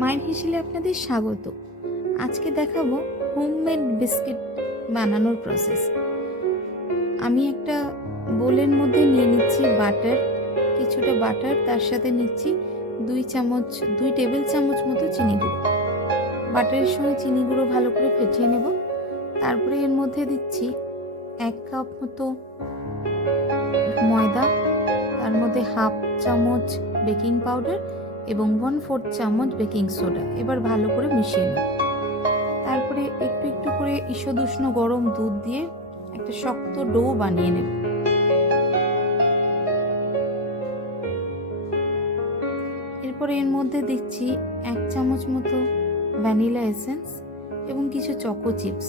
মায়ের হেসেলে আপনাদের স্বাগত। আজকে দেখাবো হোমমেড বিস্কিট বানানোর প্রসেস। আমি একটা বোলের মধ্যে নিয়ে নিচ্ছি কিছুটা বাটার, তার সাথে নিচ্ছি 2 টেবিল চামচ মতো চিনি গুঁড়ো। বাটারের সঙ্গে চিনি গুঁড়ো ভালো করে ফেটিয়ে নেব। তারপরে এর মধ্যে দিচ্ছি 1 কাপ মতো ময়দা, তার মধ্যে হাফ চামচ বেকিং পাউডার এবং 1/4 চামচ বেকিং সোডা। এবার ভালো করে মিশিয়ে নেব। তারপরে একটু একটু করে ঈষৎ উষ্ণ গরম দুধ দিয়ে একটা শক্ত ডো বানিয়ে নেব। এরপরে এর মধ্যে দিচ্ছি 1 চামচ মতো ভ্যানিলা এসেন্স এবং কিছু চকো চিপস।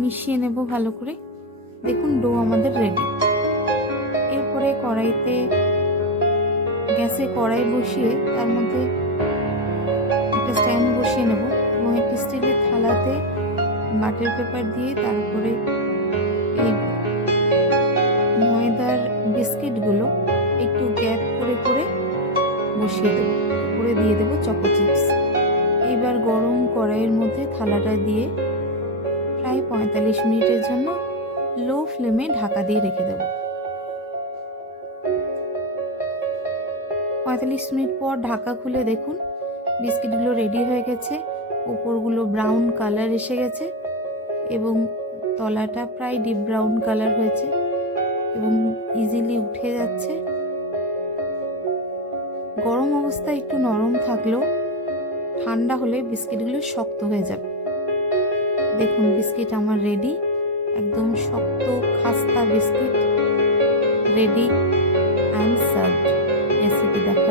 মিশিয়ে নেব ভালো করে। দেখুন ডো আমাদের রেডি। এরপরে গ্যাসে কড়াই বসিয়ে তার মধ্যে একটা স্ট্যান্ড বসিয়ে নেব এবং একটি স্টিলের থালাতে বাটার পেপার দিয়ে তার উপরে এই ময়দার বিস্কিটগুলো একটু গ্যাপ করে করে বসিয়ে দেবো। উপরে দিয়ে দেবো চকো চিপস। এবার গরম কড়াইয়ের মধ্যে থালাটা দিয়ে প্রায় 45 মিনিটের জন্য লো ফ্লেমে ঢাকা দিয়ে রেখে দেব। 45 মিনিট পর ঢাকা খুলে দেখুন বিস্কিটগুলো রেডি হয়ে গেছে। উপরগুলো ব্রাউন কালার এসে গেছে এবং তলাটা প্রায় ডিপ ব্রাউন কালার হয়েছে এবং ইজিলি উঠে যাচ্ছে। গরম অবস্থায় একটু নরম থাকলেও ঠান্ডা হলে বিস্কিটগুলো শক্ত হয়ে যাবে। দেখুন বিস্কিট আমার রেডি, একদম শক্ত খাস্তা biscuit ready and served. Recipe দেখা